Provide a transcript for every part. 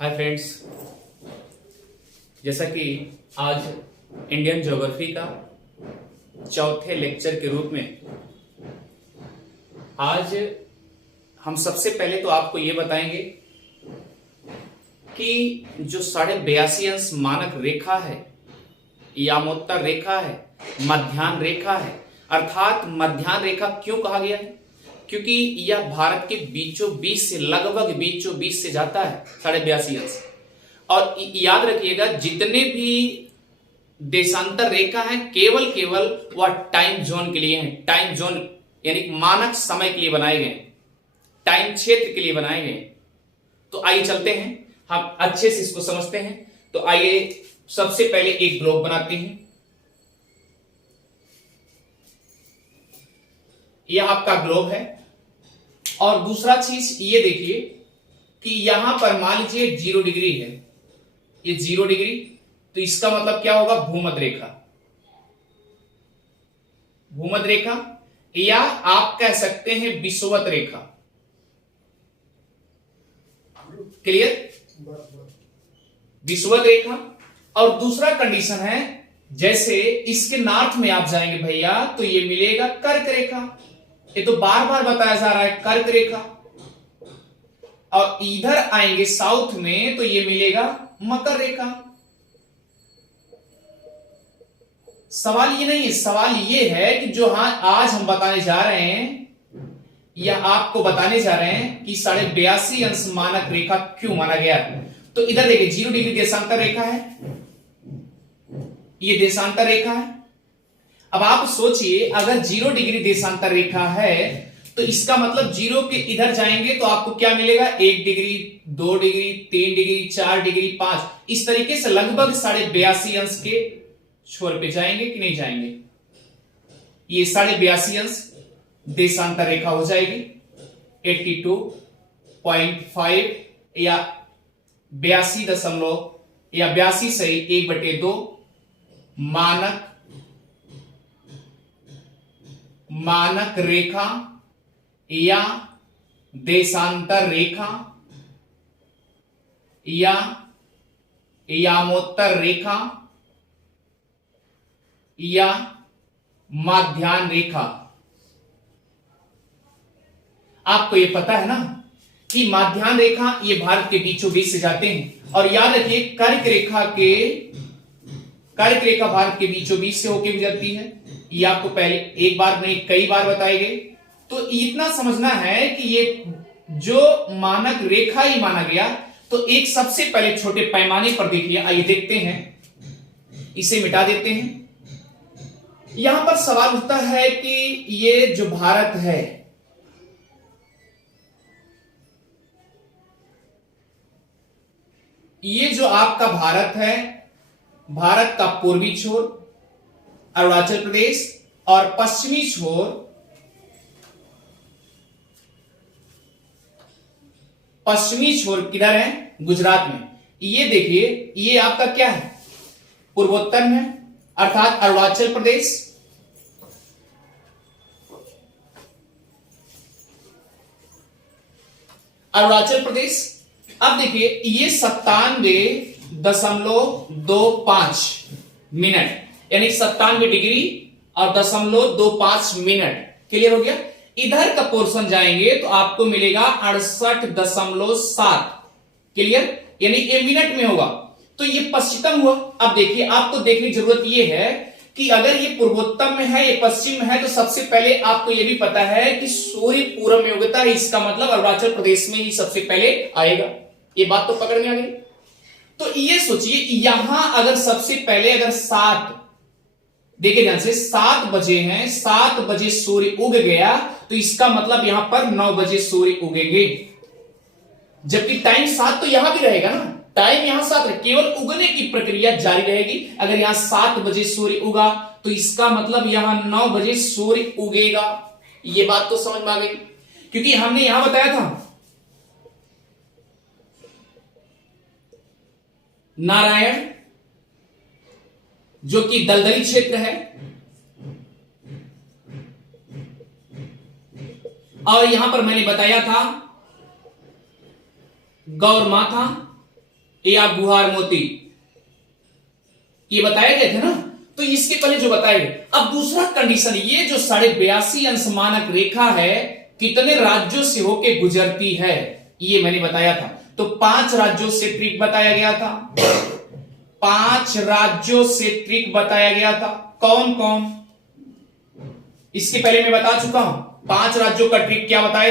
Hi friends, जैसा कि आज इंडियन ज्योग्राफी का चौथे लेक्चर के रूप में आज हम सबसे पहले तो आपको ये बताएंगे कि जो 82.5 मानक रेखा है, यामोत्तर रेखा है, मध्याह्न रेखा है। अर्थात मध्याह्न रेखा क्यों कहा गया है? क्योंकि यह भारत के बीचों बीच से लगभग बीचों बीच से जाता है 82.5 और याद रखिएगा जितने भी देशांतर रेखा है केवल वह टाइम जोन के लिए है। टाइम जोन यानी मानक समय के लिए बनाए गए, टाइम क्षेत्र के लिए बनाए गए। तो आइए चलते हैं, हम अच्छे से इसको समझते हैं। तो आइए सबसे पहले एक ग्लोब बनाते हैं। यह आपका ग्लोब है और दूसरा चीज ये देखिए कि यहां पर मान लीजिए 0 डिग्री है, ये 0 डिग्री, तो इसका मतलब क्या होगा? भूमध्य रेखा। भूमध्य रेखा या आप कह सकते हैं विषुवत रेखा। क्लियर? विषुवत रेखा। और दूसरा कंडीशन है, जैसे इसके नॉर्थ में आप जाएंगे भैया तो ये मिलेगा कर्क रेखा। ये तो बार बार बताया जा रहा है, कर्क रेखा। और इधर आएंगे साउथ में तो ये मिलेगा मकर रेखा। सवाल ये नहीं है, सवाल ये है कि जो आज हम बताने जा रहे हैं या आपको बताने जा रहे हैं कि 82.5 मानक रेखा क्यों माना गया। तो इधर देखिए 0 डिग्री देशांतर रेखा है, ये देशांतर रेखा है। अब आप सोचिए अगर 0 डिग्री देशांतर रेखा है तो इसका मतलब 0 के इधर जाएंगे तो आपको क्या मिलेगा? 1 डिग्री, 2 डिग्री, 3 डिग्री, 4 डिग्री, 5, इस तरीके से लगभग 82.5 के छोर पे जाएंगे कि नहीं जाएंगे? ये 82.5 देशांतर रेखा हो जाएगी। 82.5 या 82 दशमलव या 82 सही 1/2 मानक रेखा या देशांतर रेखा या यामोत्तर रेखा या मध्याह्न रेखा। आपको यह पता है ना कि मध्याह्न रेखा ये भारत के बीचों बीच से जाते हैं। और याद रखिए कर्क रेखा भारत के बीचों बीच से होकर गुजरती है। ये आपको पहले एक बार नहीं कई बार बताए गए। तो इतना समझना है कि ये जो मानक रेखा ही माना गया। तो एक सबसे पहले छोटे पैमाने पर देखिए, आइए देखते हैं, इसे मिटा देते हैं। यहां पर सवाल उठता है कि ये जो भारत है, ये जो आपका भारत है, भारत का पूर्वी छोर अरुणाचल प्रदेश और पश्चिमी छोर किधर है? गुजरात में। ये देखिए ये आपका क्या है? पूर्वोत्तर में, अर्थात अरुणाचल प्रदेश। अरुणाचल प्रदेश। अब देखिए ये 97.25 मिनट यानी 97 डिग्री और 0.25 क्लियर हो गया। इधर का पोर्शन जाएंगे तो आपको मिलेगा 68.7 क्लियर, यानी ये मिनट में होगा। तो ये पश्चिम हुआ। अब देखिए आपको देखने की जरूरत ये है कि अगर ये पूर्वोत्तर में है, ये पश्चिम में है, तो सबसे पहले आपको ये भी पता है कि सूर्य पूर्व में उगता है। इसका मतलब अरुणाचल प्रदेश में ही सबसे पहले आएगा। ये बात तो पकड़ में आ गई। तो ये सोचिए यहां अगर सबसे पहले अगर 7, देखिए ध्यान से, 7 बजे हैं, 7 बजे सूर्य उग गया तो इसका मतलब यहां पर 9 बजे सूर्य उगेंगे। जबकि टाइम 7 तो यहां भी रहेगा ना, टाइम यहां 7 है, केवल उगने की प्रक्रिया जारी रहेगी। अगर यहां 7 बजे सूर्य उगा तो इसका मतलब यहां 9 बजे सूर्य उगेगा। ये बात तो समझ में आ गई, क्योंकि हमने यहां बताया था नारायण जो कि दलदली क्षेत्र है, और यहां पर मैंने बताया था गौर माथा या गुहार मोती, ये बताए गए थे ना। तो इसके पहले जो बताए गए। अब दूसरा कंडीशन, ये जो 82.5 अंश मानक रेखा है कितने राज्यों से होके गुजरती है, ये मैंने बताया था। तो 5 राज्यों से ट्रिक बताया गया था, 5 राज्यों से ट्रिक बताया गया था। कौन कौन, इसके पहले मैं बता चुका हूं। 5 राज्यों का ट्रिक क्या बताए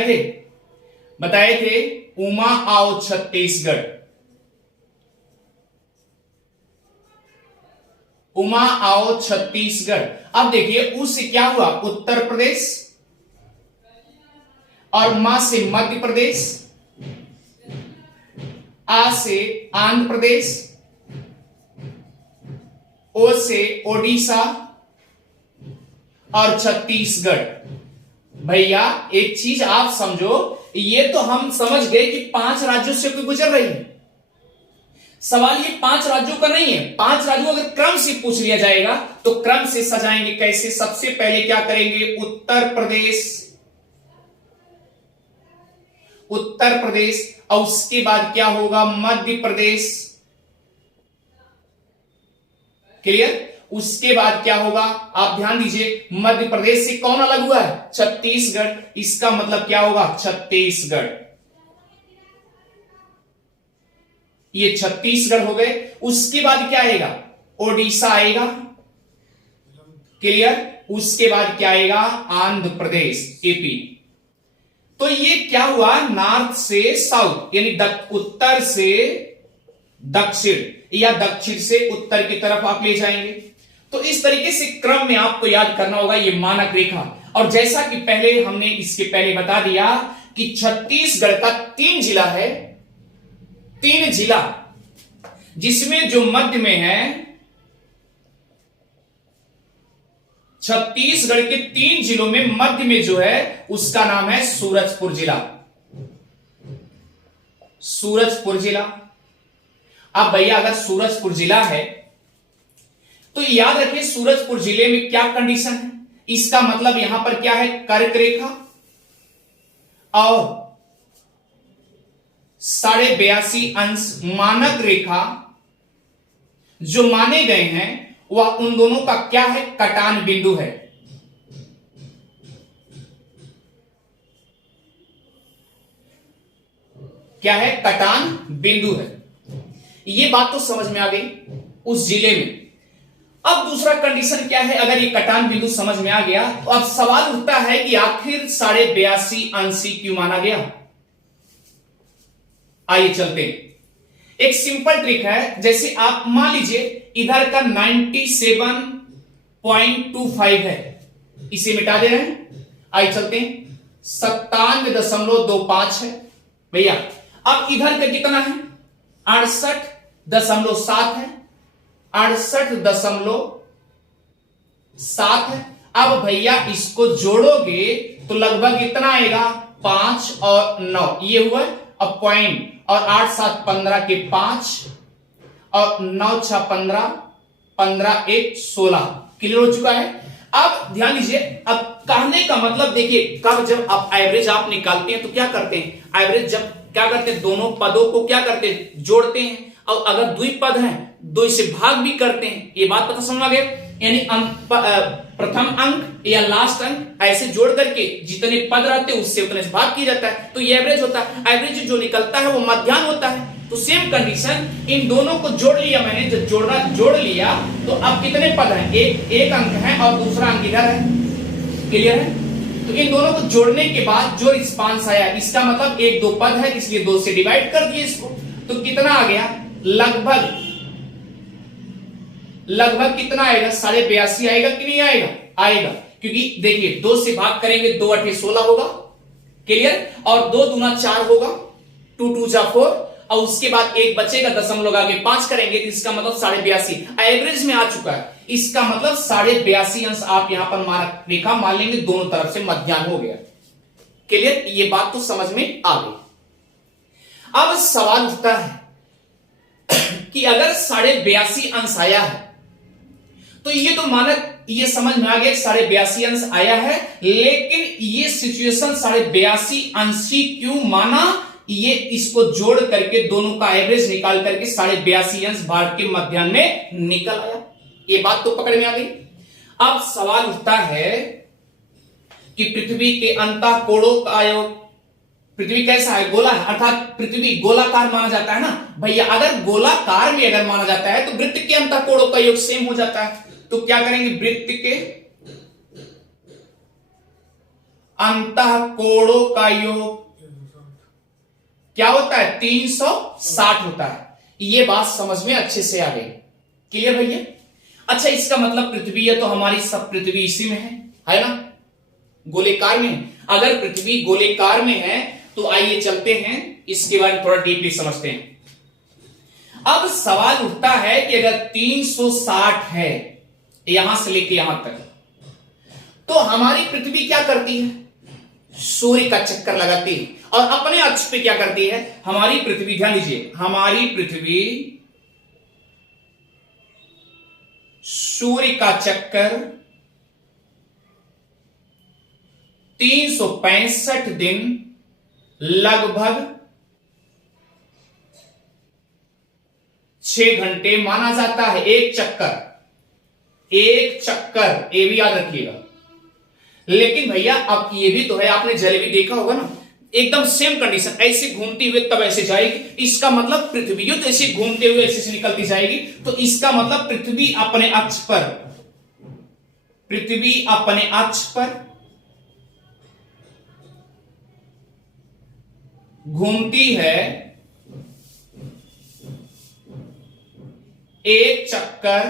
थे उमा आओ छत्तीसगढ़, उमा आओ छत्तीसगढ़। अब देखिए उससे क्या हुआ, उत्तर प्रदेश, और मां से मध्य प्रदेश, आ से आंध्र प्रदेश, ओ से ओडिशा और छत्तीसगढ़। भैया एक चीज आप समझो, ये तो हम समझ गए कि 5 राज्यों से गुजर रही है। सवाल ये 5 राज्यों का नहीं है। 5 राज्यों अगर क्रम से पूछ लिया जाएगा तो क्रम से सजाएंगे कैसे। सबसे पहले क्या करेंगे, उत्तर प्रदेश, उत्तर प्रदेश, और उसके बाद क्या होगा, मध्य प्रदेश। क्लियर। उसके बाद क्या होगा, आप ध्यान दीजिए, मध्य प्रदेश से कौन अलग हुआ है, छत्तीसगढ़। इसका मतलब क्या होगा, छत्तीसगढ़, ये छत्तीसगढ़ हो गए। उसके बाद क्या आएगा, ओडिशा आएगा। क्लियर। उसके बाद क्या आएगा, आंध्र प्रदेश, एपी। तो ये क्या हुआ, नॉर्थ से साउथ, यानी उत्तर से दक्षिण या दक्षिण से उत्तर की तरफ आप ले जाएंगे। तो इस तरीके से क्रम में आपको याद करना होगा ये मानक रेखा। और जैसा कि पहले हमने इसके पहले बता दिया कि छत्तीसगढ़ का 3 जिला है, 3 जिला, जिसमें जो मध्य में है, छत्तीसगढ़ के 3 जिलों में मध्य में जो है उसका नाम है सूरजपुर जिला, सूरजपुर जिला। अब भैया अगर सूरजपुर जिला है तो याद रखिए सूरजपुर जिले में क्या कंडीशन है, इसका मतलब यहां पर क्या है, कर्क रेखा और 82.5 अंश मानक रेखा जो माने गए हैं वह उन दोनों का क्या है, कटान बिंदु है। क्या है, कटान बिंदु है। ये बात तो समझ में आ गई उस जिले में। अब दूसरा कंडीशन क्या है, अगर ये कटान बिंदु समझ में आ गया तो अब सवाल उठता है कि आखिर 82.5 अंश क्यों माना गया। आइए चलते हैं। एक सिंपल ट्रिक है, जैसे आप मान लीजिए इधर का 97.25 है, इसे मिटा दे रहे हैं। आइए चलते हैं, 97.25 है भैया। अब इधर का कितना है, 68.7 है, 68.7 है। अब भैया इसको जोड़ोगे तो लगभग इतना आएगा, 5 और 9 ये हुआ। अब पॉइंट, और 8 7 15 के 5 और 9 6 15, 15 1 16। क्लियर हो चुका है। अब ध्यान दीजिए, अब कहने का मतलब देखिए, कब जब आप एवरेज आप निकालते हैं तो क्या करते हैं, एवरेज जब क्या करते हैं, दोनों पदों को क्या करते हैं, जोड़ते हैं। और अगर द्विपद हैं, 2 से भाग भी करते हैं। ये बात पता समझ आ गया, यानी प्रथम अंक या लास्ट अंक ऐसे जोड़ करके जितने पद रहते हैं उससे उतने से भाग किया जाता है, तो ये एवरेज होता है। एवरेज जो निकलता है वो मध्याह्न होता है। तो सेम कंडीशन, इन दोनों को जोड़ लिया मैंने, जब जोड़ लिया तो अब कितने पद हैं, एक अंक है और दूसरा अंक इधर है। क्लियर है। तो इन दोनों को जोड़ने के बाद जो रिस्पांस आया, इसका मतलब 1 2 पद है, इसलिए 2 से डिवाइड कर दिए इसको। तो कितना आ गया, लगभग कितना आएगा, 82.5 आएगा कि नहीं आएगा, आएगा। क्योंकि देखिए 2 से भाग करेंगे, 2 8 16 होगा। क्लियर। और 2 दूना 4 होगा, 2 2 जा 4, और उसके बाद 1 बचेगा, दशमलव आगे 5 करेंगे, तो इसका मतलब 82.5 एवरेज में आ चुका है। इसका मतलब 82.5 अंश आप यहां पर मानक रेखा मान लेंगे, दोनों तरफ से मध्याह्न हो गया। क्लियर। ये बात तो समझ में आ गई। अब सवाल उठता है कि अगर 82.5 अंश आया है तो ये तो मानक, ये समझ में आ गया 82.5 अंश आया है, लेकिन ये सिचुएशन 82.5 अंश क्यों माना, ये इसको जोड़ करके दोनों का एवरेज निकाल करके 82.5 अंश भारत के मध्याह्न में निकल आया। ये बात तो पकड़ में आ गई। अब सवाल उठता है कि पृथ्वी के अंतः कोणों का योग, पृथ्वी कैसा है, गोला है, अर्थात पृथ्वी गोलाकार माना जाता है ना भैया। अगर गोलाकार में अगर माना जाता है तो वृत्त के अंतः कोणों का योग सेम हो जाता है। तो क्या करेंगे, वृत्त के अंतः कोणों का योग क्या होता है, 360 होता है। ये बात समझ में अच्छे से आ गई, क्लियर भैया। अच्छा, इसका मतलब पृथ्वी है तो हमारी सब पृथ्वी इसी में है ना, गोलेकार में है। अगर पृथ्वी गोलेकार में है तो आइए चलते हैं इसके बारे में थोड़ा डीपली समझते हैं। अब सवाल उठता है कि अगर 360 है यहां से लेके यहां तक, तो हमारी पृथ्वी क्या करती है, सूर्य का चक्कर लगाती है। और अपने अक्ष पे क्या करती है हमारी पृथ्वी, ध्यान दीजिए, हमारी पृथ्वी सूर्य का चक्कर 365 दिन लगभग 6 घंटे माना जाता है। एक चक्कर ये भी याद रखिएगा। लेकिन भैया अब ये भी तो है, आपने जलेबी देखा होगा ना, एकदम सेम कंडीशन, ऐसे घूमती हुए तब ऐसे जाएगी। इसका मतलब पृथ्वी तो ऐसे घूमते हुए ऐसे से निकलती जाएगी। तो इसका मतलब पृथ्वी अपने अक्ष पर घूमती है एक चक्कर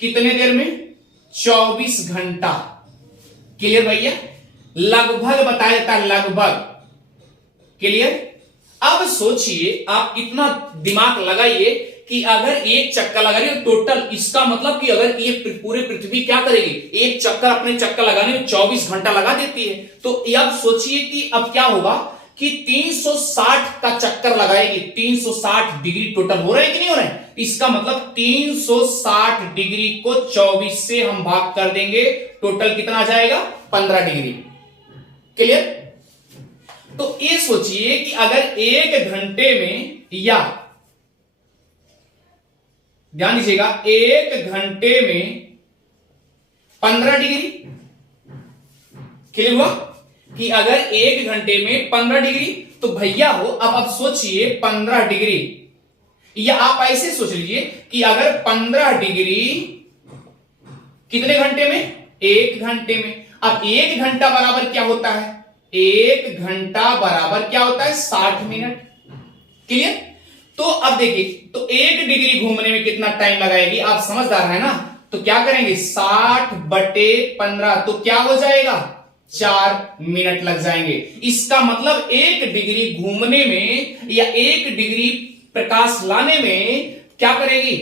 कितने देर में, 24 घंटा। क्लियर भैया, लगभग बताया जाता है, लगभग। क्लियर। अब सोचिए, आप इतना दिमाग लगाइए कि अगर एक चक्कर लगा रही है टोटल, इसका मतलब कि अगर ये पूरे पृथ्वी क्या करेगी, एक चक्कर अपने चक्कर लगाने में 24 घंटा लगा देती है। तो अब सोचिए कि अब क्या होगा कि 360 का चक्कर लगाएगी, 360 डिग्री टोटल हो रहा है कि नहीं हो रहा है। इसका मतलब 360 डिग्री को 24 से हम भाग कर देंगे, टोटल कितना आ जाएगा, 15 डिग्री। क्लियर। तो ये सोचिए कि अगर एक घंटे में, या ध्यान दीजिएगा, एक घंटे में 15 डिग्री, क्लियर हुआ कि अगर एक घंटे में 15 डिग्री, तो भैया हो अब आप सोचिए 15 डिग्री, या आप ऐसे सोच लीजिए कि अगर 15 डिग्री कितने घंटे में, एक घंटे में। अब एक घंटा बराबर क्या होता है, एक घंटा बराबर क्या होता है, 60 मिनट। क्लियर। तो अब देखिए, तो एक डिग्री घूमने में कितना टाइम लगाएगी, आप समझदार है ना। तो क्या करेंगे, 60/15, तो क्या हो जाएगा, 4 मिनट लग जाएंगे। इसका मतलब एक डिग्री घूमने में या एक डिग्री प्रकाश लाने में क्या करेगी,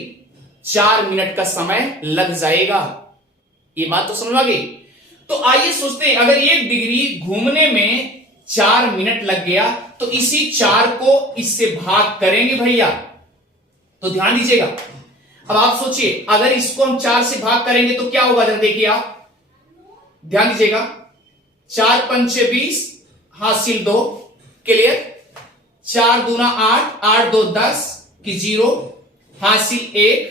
4 मिनट का समय लग जाएगा। ये बात तो समझ आ गई। तो आइए सोचते हैं, अगर एक डिग्री घूमने में 4 मिनट लग गया, तो इसी 4 को इससे भाग करेंगे भैया। तो ध्यान दीजिएगा, अब आप सोचिए अगर इसको हम 4 से भाग करेंगे तो क्या होगा, जरा देखिए आप, ध्यान दीजिएगा, 4 पंचे 20 हासिल 2। क्लियर। 4 दूना 8, 8 2 10 की 0 हासिल 1।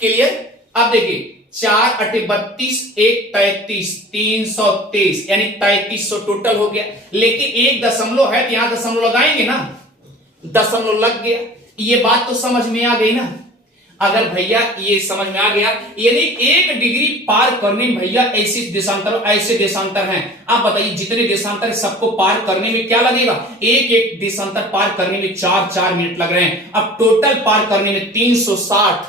क्लियर। अब देखिए 4 8 32, 1 33, 323, यानी 3300 टोटल हो गया। लेकिन एक दशमलव है तो यहां दशमलव लगाएंगे ना, दशमलव लग गया। ये बात तो समझ में आ गई ना। अगर भैया ये समझ में आ गया, यानी एक डिग्री पार करने में भैया ऐसे देशांतर हैं। आप बताइए जितने देशांतर सबको पार करने में क्या लगेगा, एक देशांतर पार करने में 4 मिनट लग रहे हैं। अब टोटल पार करने में 360।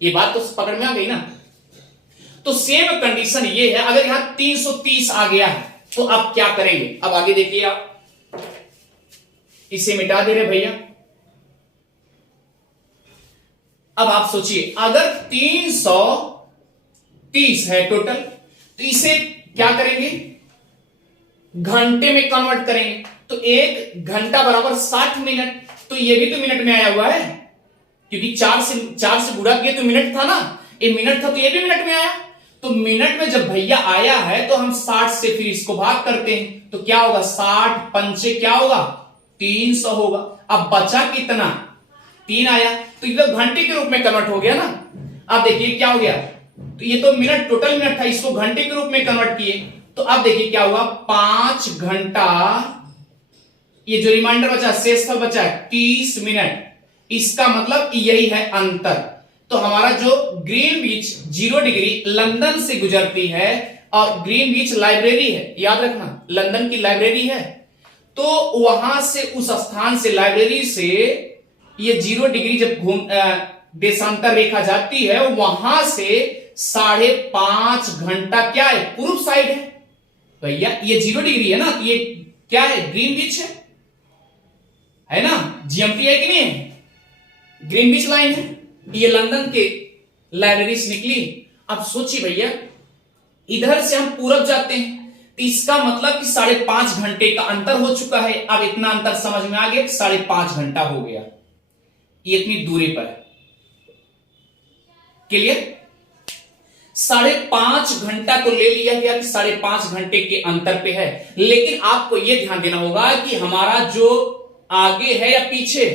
ये बात तो पकड़ में आ गई ना। तो सेम कंडीशन ये है, अगर यहां 330 आ गया है तो अब क्या करेंगे। अब आगे देखिए, आप इसे मिटा दे रहे भैया। अब आप सोचिए अगर 330 है टोटल, तो इसे क्या करेंगे, घंटे में कन्वर्ट करेंगे। तो एक घंटा बराबर 60 मिनट। तो ये भी तो मिनट में आया हुआ है, क्योंकि 4 से गुणा किए तो मिनट था ना, ये मिनट था तो ये भी मिनट में आया। तो मिनट में जब भैया आया है तो हम 60 से फिर इसको भाग करते हैं। तो क्या होगा, 60 पंचे क्या होगा, 300 होगा। अब बचा कितना, 3 आया, तो ये तो घंटे के रूप में कन्वर्ट हो गया ना। अब देखिए क्या हो गया, तो ये तो मिनट, टोटल मिनट था, इसको घंटे के रूप में कन्वर्ट किए, तो अब देखिए क्या हुआ, 5 घंटा, ये जो रिमाइंडर बचा, शेषफल बचा 30 मिनट, इसका मतलब यही है अंतर। तो हमारा जो ग्रीनविच 0 डिग्री लंदन से गुजरती है, और ग्रीनविच लाइब्रेरी है, याद रखना लंदन की लाइब्रेरी है, तो वहां से, उस स्थान से, लाइब्रेरी से ये 0 डिग्री जब घूम देशांतर रेखा जाती है, वहां से 5.5 घंटा क्या है, पूर्व साइड है भैया। ये 0 डिग्री है ना, तो ये क्या है, ग्रीनविच है ना, जीएमटी है कि नहीं है, ग्रीनविच लाइन है, ये लंदन के लाइब्रेरी से निकली। अब सोचिए भैया, इधर से हम पूरब जाते हैं, तो इसका मतलब कि 5.5 घंटे का अंतर हो चुका है। अब इतना अंतर समझ में आ गया, 5.5 घंटा हो गया, ये इतनी दूरी पर है। क्लियर, 5.5 घंटा तो ले लिया गया कि 5.5 घंटे के अंतर पे है, लेकिन आपको यह ध्यान देना होगा कि हमारा जो आगे है या पीछे,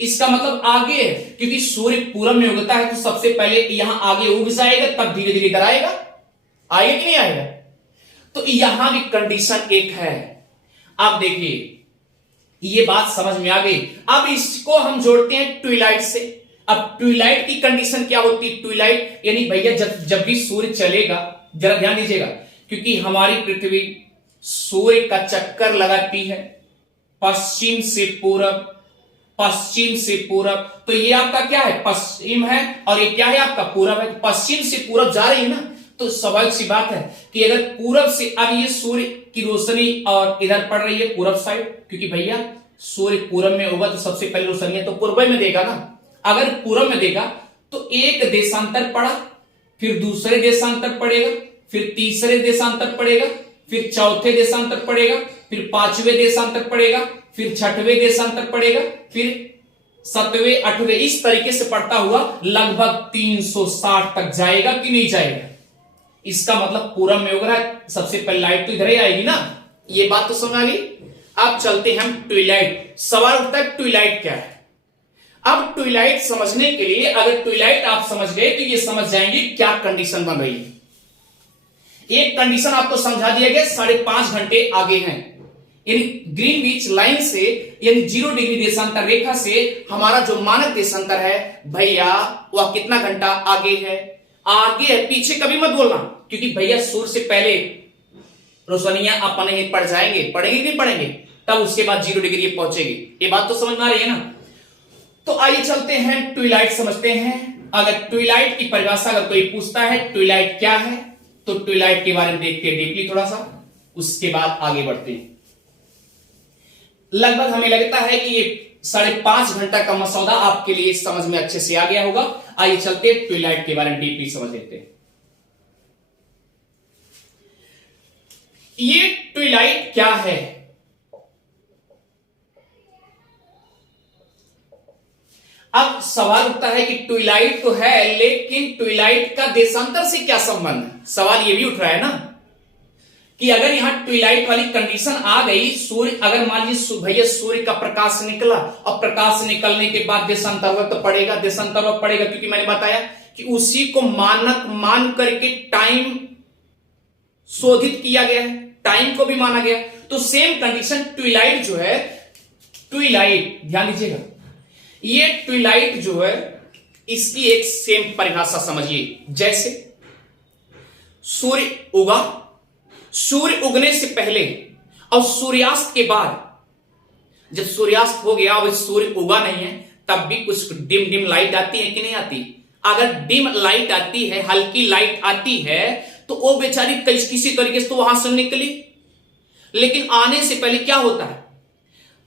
इसका मतलब आगे है, क्योंकि सूर्य पूरब में उगता है, तो सबसे पहले यहां आगे उग जाएगा, तब धीरे धीरे इधर आएगा, आएगा कि नहीं आएगा। तो यहां भी कंडीशन एक है। अब देखिए, ये बात समझ में आ गई। अब इसको हम जोड़ते हैं ट्विलाइट से। अब ट्विलाइट की कंडीशन क्या होती है, ट्विलाइट यानी भैया जब भी सूर्य चलेगा, जरा ध्यान दीजिएगा, क्योंकि हमारी पृथ्वी सूर्य का चक्कर लगाती है पश्चिम से पूरब, पश्चिम से पूरब, तो ये आपका क्या है, पश्चिम है, और ये क्या है आपका पूरब है। पश्चिम से पूरब जा रही है ना, तो स्वाभाविक सी बात है कि अगर पूरब से, अब ये सूर्य की रोशनी और इधर पड़ रही है पूरब साइड, क्योंकि भैया सूर्य पूरब में होगा तो सबसे पहले रोशनी है तो पूर्व में देगा ना। अगर पूरब में देगा तो एक देशांतर पड़ा, फिर दूसरे देशांतर पड़ेगा, फिर तीसरे देशांतर पड़ेगा, फिर चौथे देशांतर पड़ेगा, फिर पांचवें देशांतर पड़ेगा, फिर छठवें देशांतर पड़ेगा, फिर 7वें 8वें, इस तरीके से पढ़ता हुआ लगभग 360 तक जाएगा कि नहीं जाएगा। इसका मतलब पूरब में होगा, सबसे पहले लाइट तो इधर ही आएगी ना, ये बात तो समझ आ गई। अब चलते हैं हम ट्विलाइट। सवाल उठता है ट्विलाइट क्या है। अब ट्विलाइट समझने के लिए, अगर ट्विलाइट आप समझ गए तो ये समझ जाएंगे क्या कंडीशन बन रही है। एक कंडीशन आपको समझा दिया गया, 5.5 घंटे आगे हैं, यानी ग्रीनविच लाइन से, यानी 0 डिग्री देशांतर रेखा से हमारा जो मानक देशांतर है भैया, वह कितना घंटा आगे है, आगे है, पीछे कभी मत बोलना, क्योंकि भैया सूर्य से पहले रोशनियां अपने ही पड़ जाएंगे, पड़ेंगे नहीं पड़ेंगे, तब उसके बाद 0 डिग्री पहुंचेगी। ये बात तो समझ में आ रही है ना। तो आइए चलते हैं ट्विलाइट समझते हैं। अगर ट्विलाइट की परिभाषा अगर कोई पूछता है ट्विलाइट क्या है, तो ट्विलाइट के बारे में देखते हैं डीपली थोड़ा सा, उसके बाद आगे बढ़ते हैं। लगभग हमें लगता है कि ये 5.5 घंटा का मसौदा आपके लिए समझ में अच्छे से आ गया होगा। आइए चलते हैं ट्विलाइट के बारे में डीपली समझ लेते हैं। ये ट्विलाइट क्या है। अब सवाल उठता है कि ट्विलाइट तो है, लेकिन ट्विलाइट का देशांतर से क्या संबंध है। सवाल ये भी उठ रहा है ना कि अगर यहां ट्विलाइट वाली कंडीशन आ गई, सूर्य अगर मान लीजिए भैया सूर्य का प्रकाश निकला, और प्रकाश निकलने के बाद देशांतर तो पड़ेगा, देशांतर पड़ेगा, क्योंकि मैंने बताया कि उसी को मानक मान करके टाइम शोधित किया गया है, टाइम को भी माना गया। तो सेम कंडीशन ट्विलाइट जो है, ट्विलाइट ध्यान दीजिएगा, ये ट्विलाइट जो है इसकी एक सेम परिभाषा समझिए। जैसे सूर्य उगा, सूर्य उगने से पहले और सूर्यास्त के बाद, जब सूर्यास्त हो गया और सूर्य उगा नहीं है, तब भी कुछ डिम डिम लाइट आती है कि नहीं आती। अगर डिम लाइट आती है, हल्की लाइट आती है, तो वो बेचारी किसी तरीके से तो वहां से निकली, लेकिन आने से पहले क्या होता है,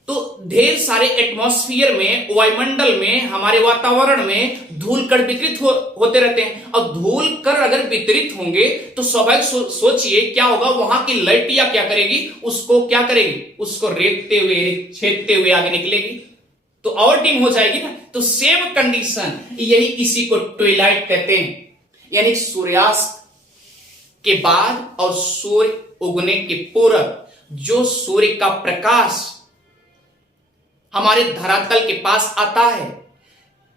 तो ढेर सारे एटमॉस्फेयर में, वायुमंडल में, हमारे वातावरण में धूल कण वितरित होते रहते हैं। और धूल कण अगर वितरित होंगे तो स्वाभाविक सोचिए क्या होगा, वहां की लाइटिया क्या करेगी, उसको क्या करेगी, उसको रेतते हुए, छेदते हुए आगे निकलेगी, तो और डिम हो जाएगी ना। तो सेम कंडीशन यही, इसी को ट्विलाइट कहते हैं, यानी सूर्यास्त के बाद और सूर्य उगने के पूर्व जो सूर्य का प्रकाश हमारे धरातल के पास आता है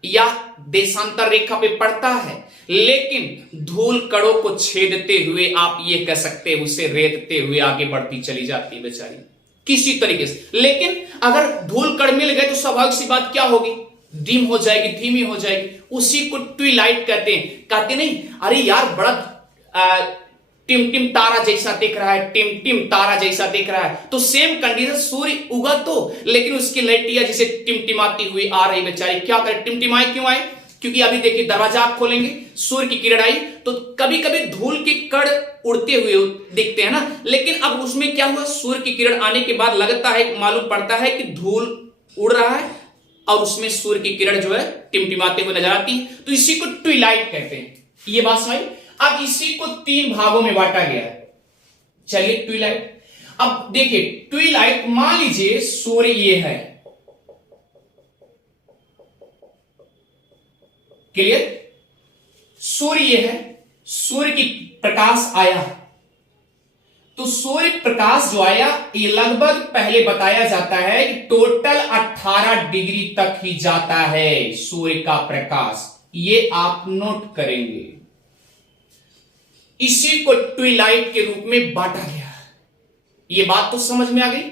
या देशांतर रेखा पे पड़ता है, लेकिन धूल कणों को छेदते हुए आप ये कह सकते हैं उसे रेतते हुए आगे बढ़ती चली जाती है बेचारी किसी तरीके से। लेकिन अगर धूल कण मिल गए तो स्वाभाविक सी बात क्या होगी, डिम हो जाएगी, धीमी हो जाएगी। उसी को ट्विलाइट कहते हैं। कहते नहीं अरे यार बड़ा टिमटिम तारा जैसा दिख रहा है, टिमटिम तारा जैसा दिख रहा है। तो सेम कंडीशन, सूर्य उगा तो, लेकिन उसकी लाइटियां जैसे टिमटिमाती हुई आ रही बेचारी। क्या करे, टिमटिमाए क्यों आए? क्योंकि अभी देखिए दरवाजा आप खोलेंगे, सूर्य की किरण आई तो कभी कभी धूल के कण उड़ते हुए दिखते हैं ना, लेकिन अब उसमें क्या हुआ, सूर्य की किरण आने के बाद लगता है, मालूम पड़ता है कि धूल उड़ रहा है और उसमें सूर्य की किरण जो है टिमटिमाते हुए नजर आती है। तो इसी को ट्विलाइट कहते हैं। ये बात समझ। अब इसी को 3 भागों में बांटा गया है। चलिए ट्विलाइट, अब देखिए ट्विलाइट, मान लीजिए सूर्य ये है, क्लियर, सूर्य ये है, सूर्य की प्रकाश आया तो सूर्य प्रकाश जो आया ये लगभग पहले बताया जाता है कि टोटल 18 डिग्री तक ही जाता है सूर्य का प्रकाश। ये आप नोट करेंगे। इसी को ट्विलाइट के रूप में बांटा गया। ये बात तो समझ में आ गई।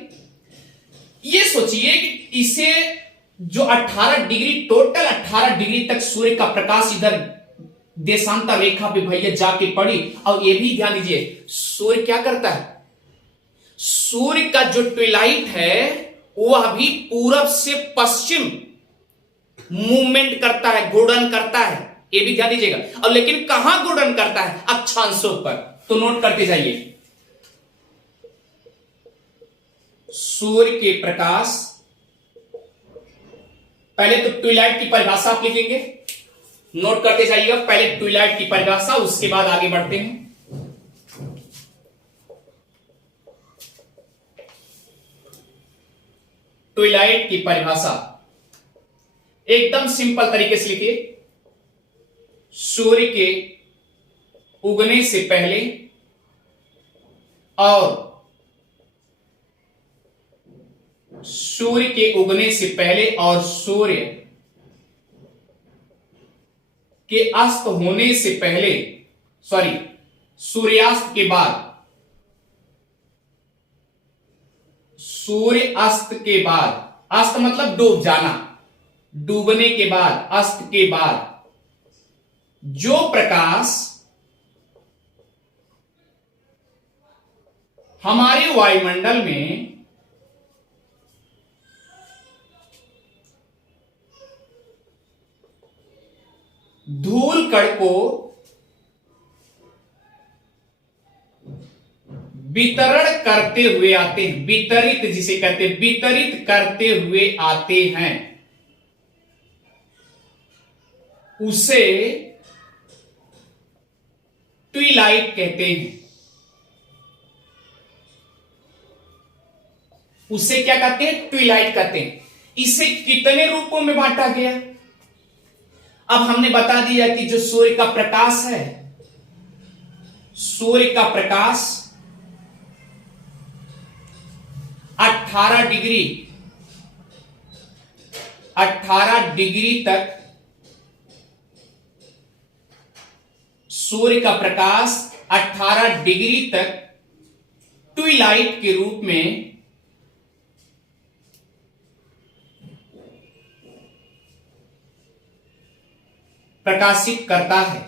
ये सोचिए कि इसे जो 18 डिग्री, टोटल 18 डिग्री तक सूर्य का प्रकाश इधर देशांतर रेखा पे भैया जाके पड़ी। और ये भी ध्यान दीजिए, सूर्य क्या करता है, सूर्य का जो ट्विलाइट है वह भी पूरब से पश्चिम मूवमेंट करता है, घूर्णन करता है। ये भी ध्यान दीजिएगा। और लेकिन कहां घूर्णन करता है, अक्षांशों पर। तो नोट करते जाइए, सूर्य के प्रकाश, पहले तो ट्विलाइट की परिभाषा आप लिखेंगे, नोट करते जाइएगा। पहले ट्विलाइट की परिभाषा, उसके बाद आगे बढ़ते हैं। ट्विलाइट की परिभाषा एकदम सिंपल तरीके से लिखिए। सूर्य के उगने से पहले और सूर्य के उगने से पहले और सूर्य के अस्त होने से पहले, सॉरी, सूर्यास्त के बाद, सूर्य अस्त के बाद, अस्त मतलब डूब जाना, डूबने के बाद, अस्त के बाद जो प्रकाश हमारे वायुमंडल में धूल कण को वितरण करते हुए आते हैं, वितरित जिसे कहते हैं, वितरित करते हुए आते हैं, उसे ट्विलाइट कहते हैं। उसे क्या कहते हैं, ट्विलाइट कहते हैं। इसे कितने रूपों में बांटा गया? अब हमने बता दिया कि जो सूर्य का प्रकाश है, सूर्य का प्रकाश 18 डिग्री तक, सूर्य का प्रकाश 18 डिग्री तक ट्विलाइट के रूप में प्रकाशित करता है।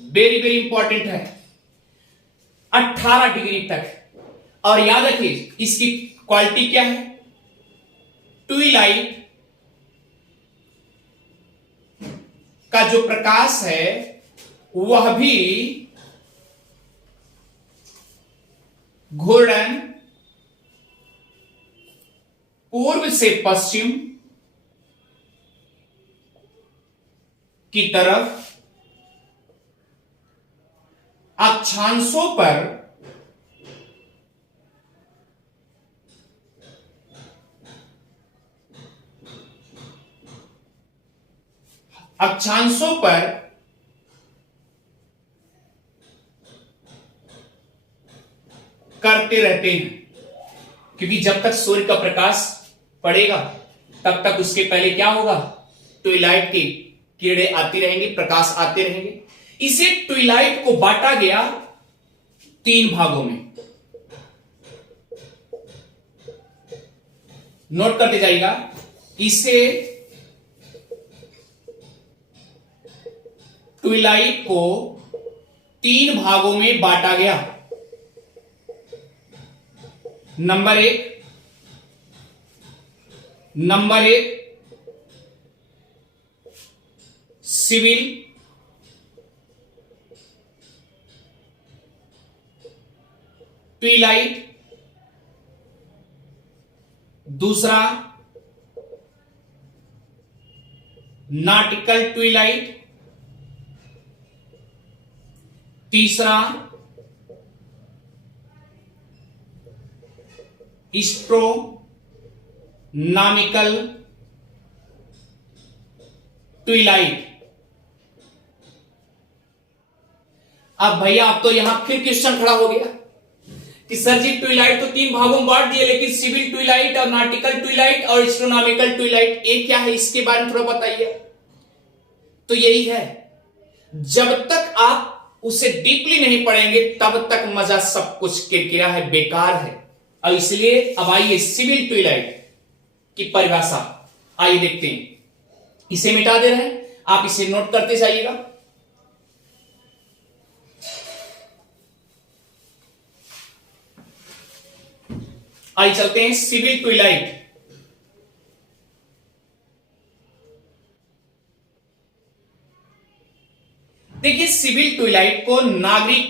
वेरी वेरी इंपॉर्टेंट है, 18 डिग्री तक। और याद रखिए इसकी क्वालिटी क्या है, ट्विलाइट का जो प्रकाश है वह भी घूर्णन पूर्व से पश्चिम की तरफ अक्षांशों पर करते रहते हैं। क्योंकि जब तक सूर्य का प्रकाश पड़ेगा तब तक उसके पहले क्या होगा, ट्विलाइट की किरणें आती रहेंगी, प्रकाश आते रहेंगे। इसे ट्विलाइट को बांटा गया 3 भागों में। नोट करते जाइएगा, इसे ट्विलाइट को 3 भागों में बांटा गया। नंबर एक सिविल ट्विलाइट, दूसरा नॉटिकल ट्विलाइट, तीसरा एस्ट्रोनॉमिकल ट्विलाइट। अब भैया अब तो यहां फिर क्वेश्चन खड़ा हो गया कि सर जी ट्विलाइट तो 3 भागों में बांट दिए, लेकिन सिविल ट्विलाइट और नॉटिकल ट्विलाइट और एस्ट्रोनॉमिकल ट्विलाइट ये क्या है, इसके बारे में थोड़ा बताइए। तो यही है, जब तक आप उसे डीपली नहीं पढ़ेंगे तब तक मजा सब कुछ किरकिरा है, बेकार है। और इसलिए अब आइए सिविल ट्विलाइट की परिभाषा आइए देखते हैं। इसे मिटा दे रहे हैं, आप इसे नोट करते जाइएगा। आइए चलते हैं सिविल ट्विलाइट। देखिए सिविल ट्विलाइट को नागरिक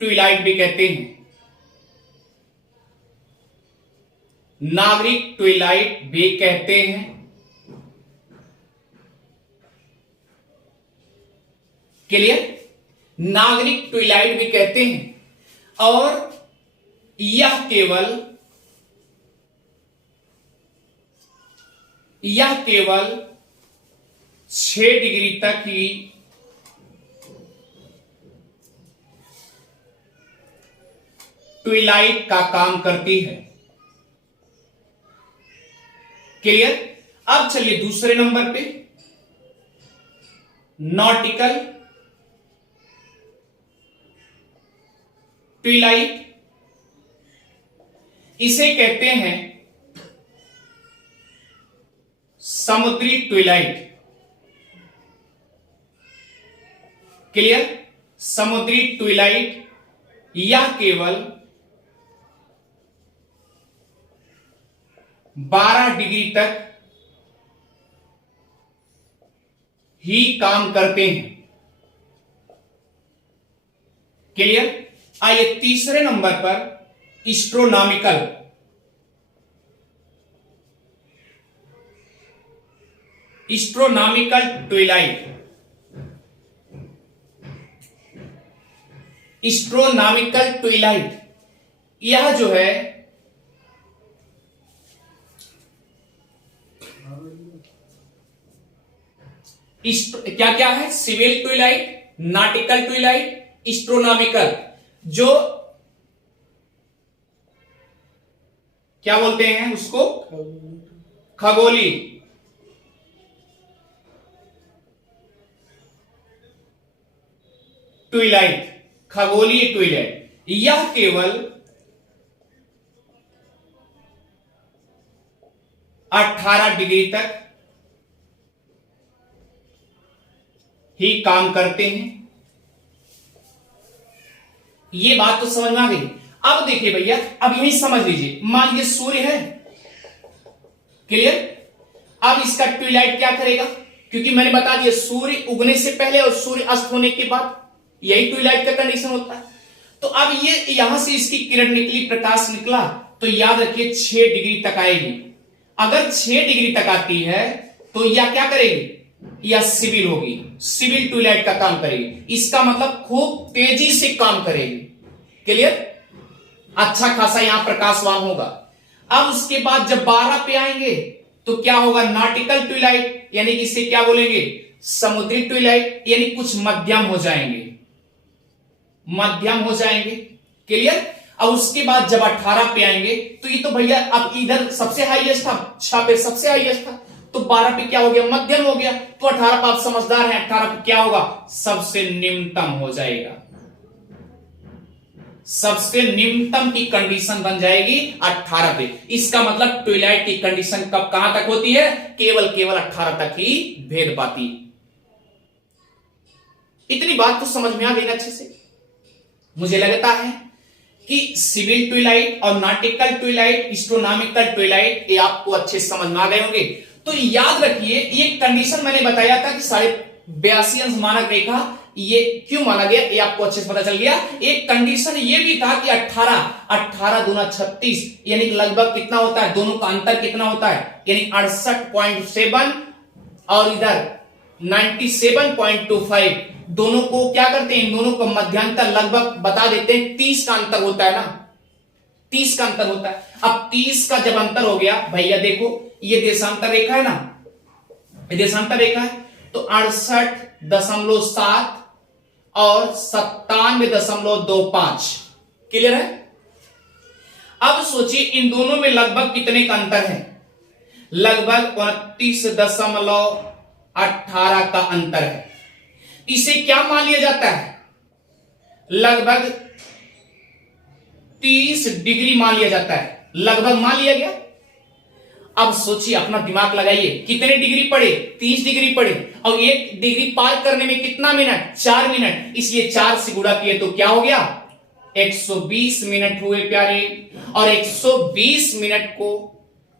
ट्विलाइट भी कहते हैं। नागरिक ट्विलाइट भी कहते हैं। क्लियर, नागरिक ट्विलाइट भी कहते हैं। और यह केवल 6 डिग्री तक ही ट्विलाइट का काम करती है। क्लियर, अब चलिए दूसरे नंबर पे नॉटिकल ट्विलाइट। इसे कहते हैं समुद्री ट्विलाइट। क्लियर, समुद्री ट्विलाइट यह केवल 12 डिग्री तक ही काम करते हैं। क्लियर, आइए तीसरे नंबर पर astronomical. Astronomical twilight. Astronomical twilight यह जो है क्या क्या है, civil twilight, nautical twilight, astronomical, जो क्या बोलते हैं उसको, खगोली। ट्विलाइट, खगोलीय ट्विलाइट, यह केवल 18 डिग्री तक ही काम करते हैं। ये बात तो समझ में आ गई। अब देखिए भैया, अब यही समझ लीजिए, मान लीजिए सूर्य है। क्लियर, अब इसका ट्विलाइट क्या करेगा, क्योंकि मैंने बता दिया सूर्य उगने से पहले और सूर्य अस्त होने के बाद, यही ट्विलाइट का कंडीशन होता है। तो अब ये यहां से इसकी किरण निकली, प्रकाश निकला, तो याद रखिए 6 डिग्री तक आएगी। अगर 6 डिग्री तक आती है तो यह क्या करेगी, या सिविल होगी, सिविल ट्विलाइट का काम करेगी। इसका मतलब खूब तेजी से काम करेगी। क्लियर, अच्छा खासा यहां प्रकाशवान होगा। अब उसके बाद जब 12 पे आएंगे तो क्या होगा, नॉटिकल ट्विलाइट, यानी कि इसे क्या बोलेंगे, समुद्री ट्विलाइट, यानी कुछ मध्यम हो जाएंगे, मध्यम हो जाएंगे। क्लियर, अब उसके बाद जब 18 पे आएंगे तो ये तो भैया अब इधर सबसे हाईएस्ट था, 6 पे सबसे हाईएस्ट था, तो 12 पे क्या हो गया, मध्यम हो गया। तो 18 पे आप समझदार हैं, 18 पे क्या होगा, सबसे निम्नतम हो जाएगा। सबसे निम्नतम की कंडीशन बन जाएगी 18 पे। इसका मतलब ट्विलाइट की कंडीशन कब कहां तक होती है, केवल 18 तक ही भेद पाती। इतनी बात तो समझ में आ गई ना अच्छे से। मुझे लगता है कि सिविल ट्विलाइट और नॉटिकल ट्विलाइट, एस्ट्रोनॉमिकल ट्विलाइट ये आपको अच्छे से समझ में आ गए होंगे। तो याद रखिए, ये कंडीशन मैंने बताया था कि 82.5 अंश मानक रेखा ये क्यों माना गया, ये आपको अच्छे से पता चल गया। एक कंडीशन ये भी था कि 18 दूना 36, यानी लगभग कितना होता है, दोनों का अंतर कितना होता है, यानी 68.7 और इधर 97.25, दोनों को क्या करते हैं, इन दोनों का मध्यांतर लगभग बता देते हैं, 30 का अंतर होता है ना, 30 का अंतर होता है। अब 30 का जब अंतर हो गया भैया, देखो ये देशांतर रेखा है ना, ये देशांतर रेखा है, तो 68.7 और 97.25, क्लियर है। अब सोचिए इन दोनों में लगभग कितने का अंतर है, लगभग 29.18 का अंतर है। इसे क्या मान लिया जाता है, लगभग 30 डिग्री मान लिया जाता है, लगभग मान लिया गया। अब सोचिए, अपना दिमाग लगाइए, कितने डिग्री पड़े, 30 डिग्री पड़े, और 1 डिग्री पार करने में कितना मिनट, 4 मिनट, इसलिए 4 से गुणा किए तो क्या हो गया, 120 मिनट हुए प्यारे। और 120 मिनट को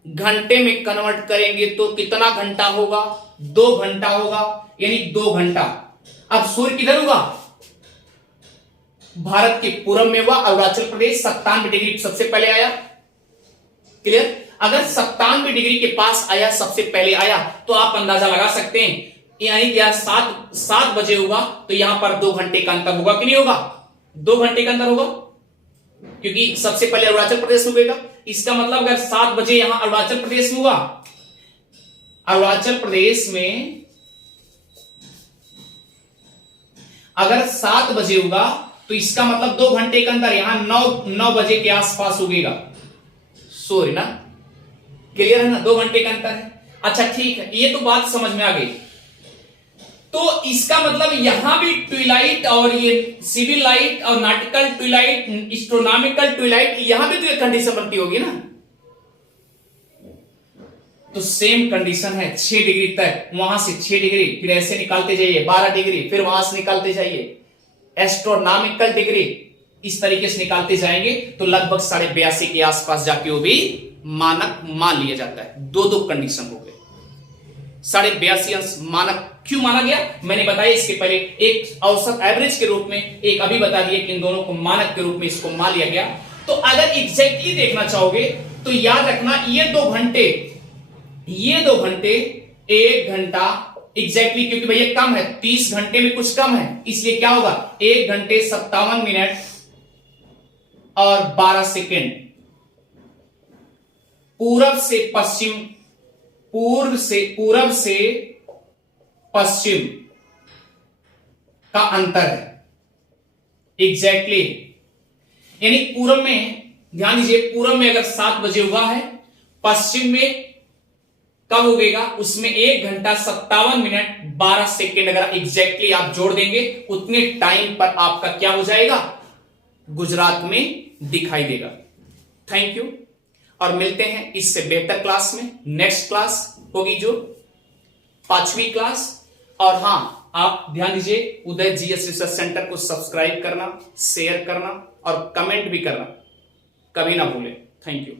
घंटे में कन्वर्ट करेंगे तो कितना घंटा होगा, 2 घंटा होगा, यानी 2 घंटा। अब सूर्य किधर होगा, भारत के पूर्व में हुआ, अरुणाचल प्रदेश 97 डिग्री सबसे पहले आया, क्लियर। अगर 97 डिग्री के पास आया, सबसे पहले आया, तो आप अंदाजा लगा सकते हैं, यानी क्या 7 बजे होगा, तो यहां पर 2 घंटे का अंतर होगा कि नहीं होगा, 2 घंटे का अंतर होगा, क्योंकि सबसे पहले अरुणाचल प्रदेश में हुएगा। इसका मतलब अगर 7 बजे यहां अरुणाचल प्रदेश में हुआ, अरुणाचल प्रदेश में अगर 7 बजे होगा, तो इसका मतलब 2 घंटे का अंतर, यहां 9 बजे के आसपास उगेगा सूर्य ना, क्लियर है ना, 2 घंटे का अंतर है। अच्छा ठीक है, ये तो बात समझ में आ गई। तो इसका मतलब यहां भी ट्विलाइट और ये सिविल लाइट और नॉटिकल ट्विलाइट, एस्ट्रोनॉमिकल ट्विलाइट, यहां भी तो एक कंडीशन बनती होगी ना। तो सेम कंडीशन है 6 डिग्री तक, वहां से 6 डिग्री, फिर ऐसे निकालते जाइए 12 डिग्री, फिर वहां से निकालते जाइए एस्ट्रोनॉमिकल डिग्री, इस तरीके से निकालते जाएंगे तो लगभग 82.5 के आसपास जाके वो भी मानक मान लिया जाता है। 2 कंडीशन हो गए। 82.5 अंश मानक क्यों माना गया, मैंने बताया इसके पहले, एक औसत एवरेज के रूप में, एक अभी बता दिए कि इन दोनों को मानक के रूप में इसको मान लिया गया। तो अगर एग्जैक्टली देखना चाहोगे तो याद रखना, ये 2 घंटे 1 घंटा एग्जैक्टली, क्योंकि भैया कम है, 30 घंटे में कुछ कम है, इसलिए क्या होगा, 1 घंटे 57 मिनट और 12 सेकेंड। पूरब से पश्चिम का अंतर है एग्जैक्टली, यानी पूरब में, ध्यान दीजिए, पूरब में अगर 7 बजे हुआ है, पश्चिम में कब उगेगा, उसमें 1 घंटा 57 मिनट 12 सेकेंड अगर एग्जैक्टली आप जोड़ देंगे, उतने टाइम पर आपका क्या हो जाएगा, गुजरात में दिखाई देगा। थैंक यू, और मिलते हैं इससे बेहतर क्लास में। नेक्स्ट क्लास होगी जो 5वीं क्लास। और हां, आप ध्यान दीजिए, उदय जीएस रिसर्च सेंटर को सब्सक्राइब करना, शेयर करना और कमेंट भी करना कभी ना भूलें। Thank you.